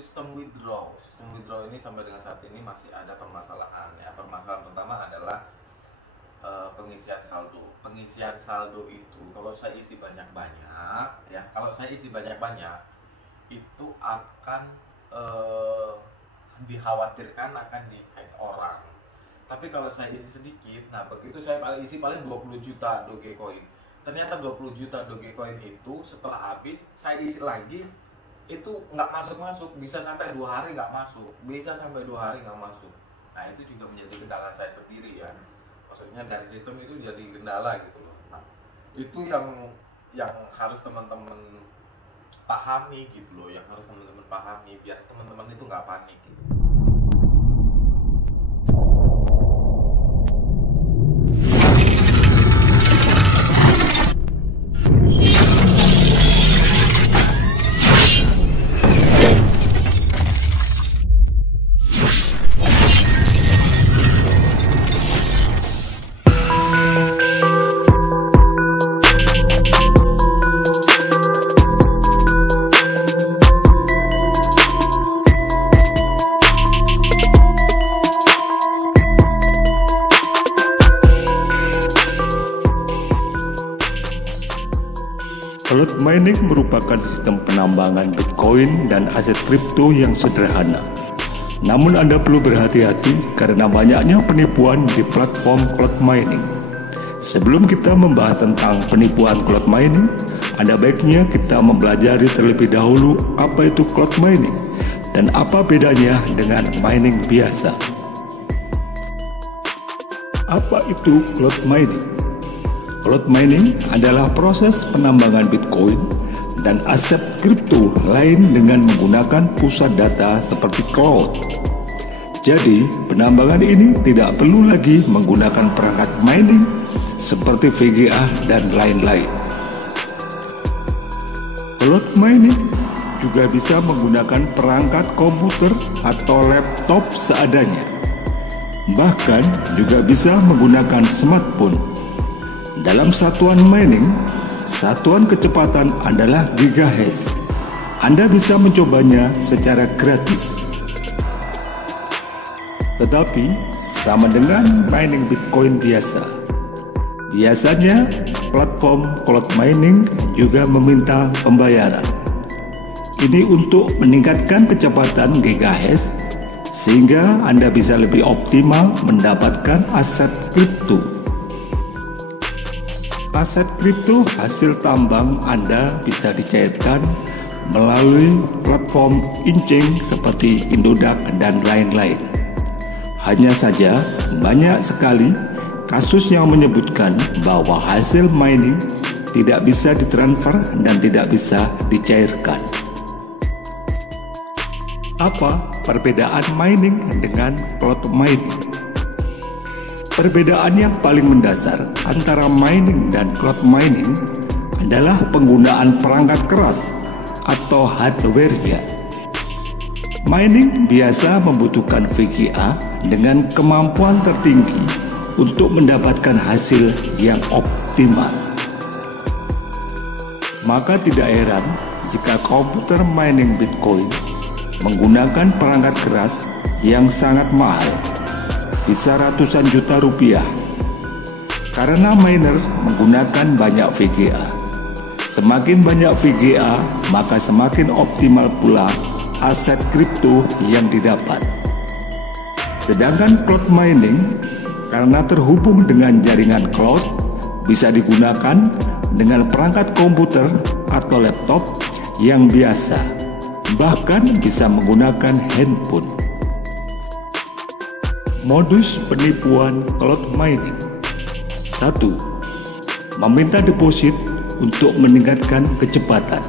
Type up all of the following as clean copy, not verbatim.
Sistem withdraw ini sampai dengan saat ini masih ada permasalahan ya. Permasalahan pertama adalah pengisian saldo. Pengisian saldo itu kalau saya isi banyak-banyak ya, itu akan dikhawatirkan akan di-hack orang. Tapi kalau saya isi sedikit, nah begitu saya isi paling 20 juta Dogecoin. Ternyata 20 juta Dogecoin itu setelah habis saya isi lagi itu nggak masuk, bisa sampai 2 hari nggak masuk, Nah itu juga menjadi kendala saya sendiri ya. Maksudnya dari sistem itu jadi kendala gitu loh. Nah, itu yang harus teman-teman pahami gitu loh, biar teman-teman itu nggak panik gitu. Cloud mining merupakan sistem penambangan Bitcoin dan aset kripto yang sederhana. Namun Anda perlu berhati-hati karena banyaknya penipuan di platform cloud mining. Sebelum kita membahas tentang penipuan cloud mining, ada baiknya kita mempelajari terlebih dahulu apa itu cloud mining dan apa bedanya dengan mining biasa. Apa itu cloud mining? Cloud mining adalah proses penambangan Bitcoin dan aset kripto lain dengan menggunakan pusat data seperti cloud. Jadi, penambangan ini tidak perlu lagi menggunakan perangkat mining seperti VGA dan lain-lain. Cloud mining juga bisa menggunakan perangkat komputer atau laptop seadanya. Bahkan juga bisa menggunakan smartphone. Dalam satuan mining, satuan kecepatan adalah gigahertz. Anda bisa mencobanya secara gratis. Tetapi, sama dengan mining Bitcoin biasa. Biasanya, platform cloud mining juga meminta pembayaran. Ini untuk meningkatkan kecepatan gigahertz, sehingga Anda bisa lebih optimal mendapatkan aset kripto. Aset kripto hasil tambang Anda bisa dicairkan melalui platform incing seperti Indodax dan lain-lain. Hanya saja banyak sekali kasus yang menyebutkan bahwa hasil mining tidak bisa ditransfer dan tidak bisa dicairkan. Apa perbedaan mining dengan cloud mining? Perbedaan yang paling mendasar antara mining dan cloud mining adalah penggunaan perangkat keras atau hardware-nya. Mining biasa membutuhkan VGA dengan kemampuan tertinggi untuk mendapatkan hasil yang optimal. Maka tidak heran jika komputer mining Bitcoin menggunakan perangkat keras yang sangat mahal, bisa ratusan juta rupiah, karena miner menggunakan banyak VGA. Semakin banyak VGA, maka semakin optimal pula aset kripto yang didapat. Sedangkan cloud mining, karena terhubung dengan jaringan cloud, bisa digunakan dengan perangkat komputer atau laptop yang biasa, bahkan bisa menggunakan handphone. Modus penipuan cloud mining. 1. Meminta deposit untuk meningkatkan kecepatan.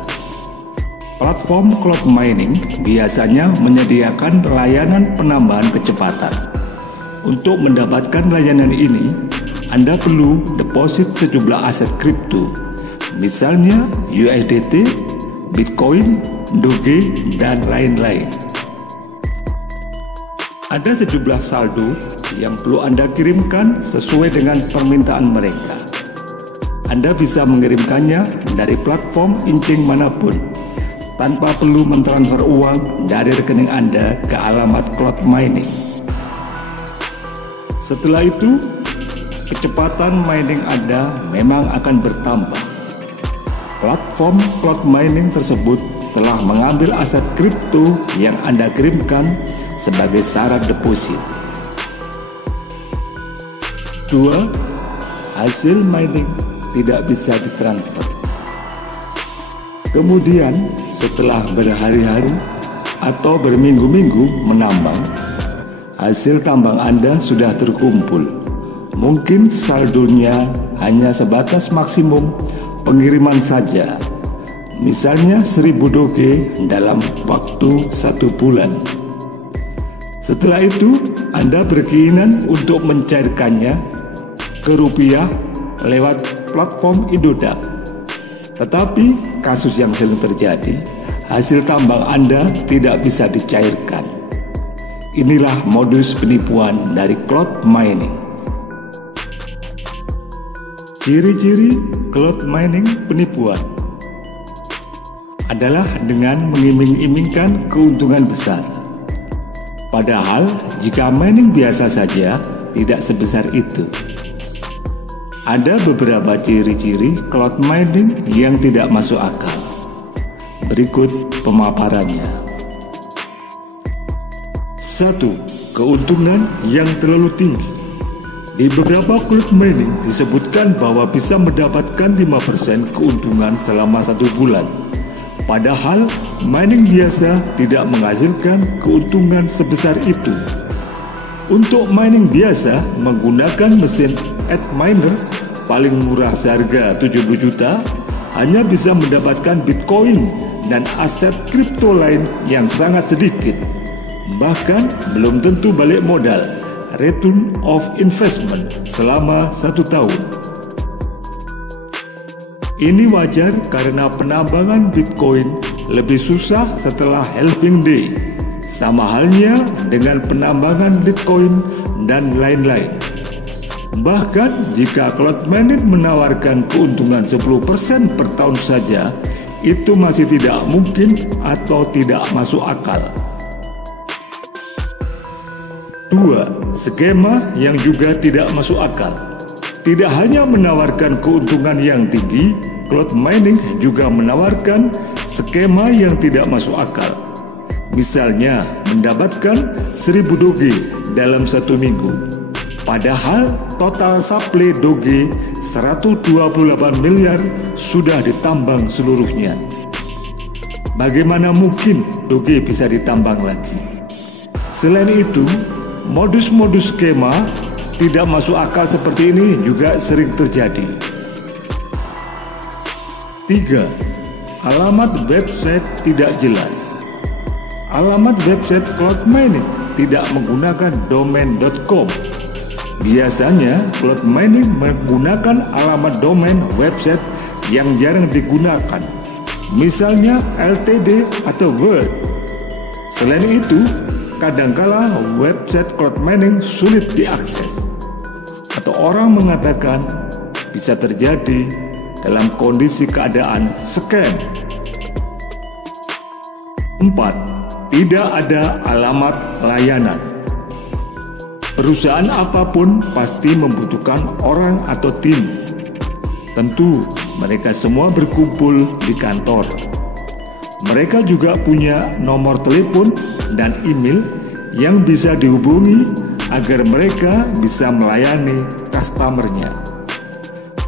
Platform cloud mining biasanya menyediakan layanan penambahan kecepatan. Untuk mendapatkan layanan ini, Anda perlu deposit sejumlah aset kripto, misalnya USDT, Bitcoin, Doge, dan lain-lain. Ada sejumlah saldo yang perlu Anda kirimkan sesuai dengan permintaan mereka. Anda bisa mengirimkannya dari platform incing manapun. tanpa perlu mentransfer uang dari rekening Anda ke alamat cloud mining. Setelah itu, kecepatan mining Anda memang akan bertambah. Platform cloud mining tersebut telah mengambil aset kripto yang Anda kirimkan sebagai syarat deposit. 2. Hasil mining tidak bisa ditransfer. Kemudian, setelah berhari-hari atau berminggu-minggu menambang, hasil tambang Anda sudah terkumpul. Mungkin saldonya hanya sebatas maksimum pengiriman saja, misalnya 1000 doge dalam waktu 1 bulan. Setelah itu, Anda berkeinginan untuk mencairkannya ke rupiah lewat platform Indodax. Tetapi kasus yang sering terjadi, hasil tambang Anda tidak bisa dicairkan. Inilah modus penipuan dari cloud mining. Ciri-ciri cloud mining penipuan adalah dengan mengiming-imingkan keuntungan besar. Padahal jika mining biasa saja tidak sebesar itu. Ada beberapa ciri-ciri cloud mining yang tidak masuk akal. Berikut pemaparannya. 1. Keuntungan yang terlalu tinggi. Di beberapa cloud mining disebutkan bahwa bisa mendapatkan 5% keuntungan selama 1 bulan. Padahal mining biasa tidak menghasilkan keuntungan sebesar itu. Untuk mining biasa menggunakan mesin Antminer paling murah seharga 70 juta hanya bisa mendapatkan Bitcoin dan aset kripto lain yang sangat sedikit. Bahkan belum tentu balik modal, return of investment selama 1 tahun. Ini wajar karena penambangan Bitcoin lebih susah setelah halving day, sama halnya dengan penambangan Bitcoin dan lain-lain. Bahkan jika cloud mining menawarkan keuntungan 10% per tahun saja, itu masih tidak mungkin atau tidak masuk akal. 2. Skema yang juga tidak masuk akal. Tidak hanya menawarkan keuntungan yang tinggi, cloud mining juga menawarkan skema yang tidak masuk akal. Misalnya mendapatkan 1000 doge dalam 1 minggu. Padahal total supply doge 128 miliar sudah ditambang seluruhnya. Bagaimana mungkin doge bisa ditambang lagi? Selain itu, modus-modus skema tidak masuk akal seperti ini juga sering terjadi. 3. Alamat website tidak jelas. Alamat website cloud mining tidak menggunakan domain.com. Biasanya cloud mining menggunakan alamat domain website yang jarang digunakan, misalnya LTD atau Word. Selain itu, kadangkala website cloud mining sulit diakses, atau orang mengatakan bisa terjadi dalam kondisi keadaan scam. 4. Tidak ada alamat layanan. Perusahaan apapun pasti membutuhkan orang atau tim. Tentu mereka semua berkumpul di kantor. Mereka juga punya nomor telepon dan email yang bisa dihubungi agar mereka bisa melayani customer-nya.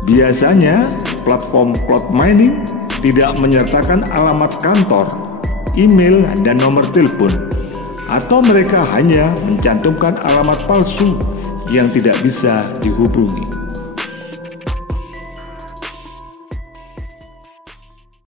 Biasanya platform cloud mining tidak menyertakan alamat kantor, email, dan nomor telepon. Atau mereka hanya mencantumkan alamat palsu yang tidak bisa dihubungi.